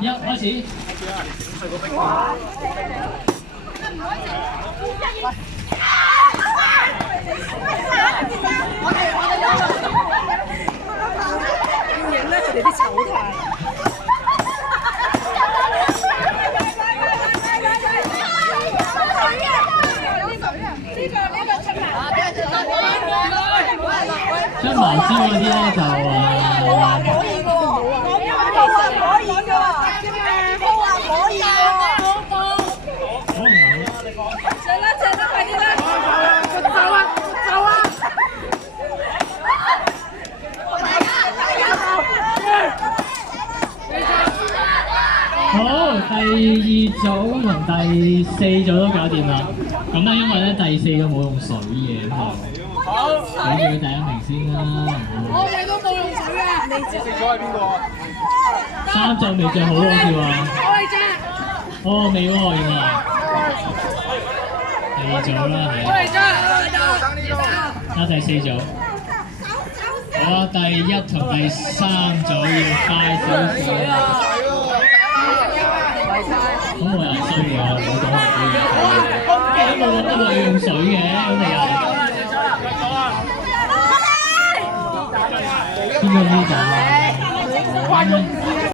一開始。要影咧佢哋啲醜態。將麻椒嗰啲咧就可以㗎喎，可以㗎喎，我話可以㗎喎，上啦上啦，快啲啦！走啊走啊！好，第2組同第4組都搞掂啦。咁咧，因為咧第4個冇用水嘅，咁俾佢第1名先啦。我哋都冇用水嘅，你知。4組係邊個啊？3組未着好好似喎。我哋啫。哦，未喎，原來。第2組啦，係。我哋啫。啊，第4組。好啦，第1同第3組要快少少。咁我又衰嘅，我冇講話水嘅，都冇講得話要用水嘅，咁你又邊個呢㗎？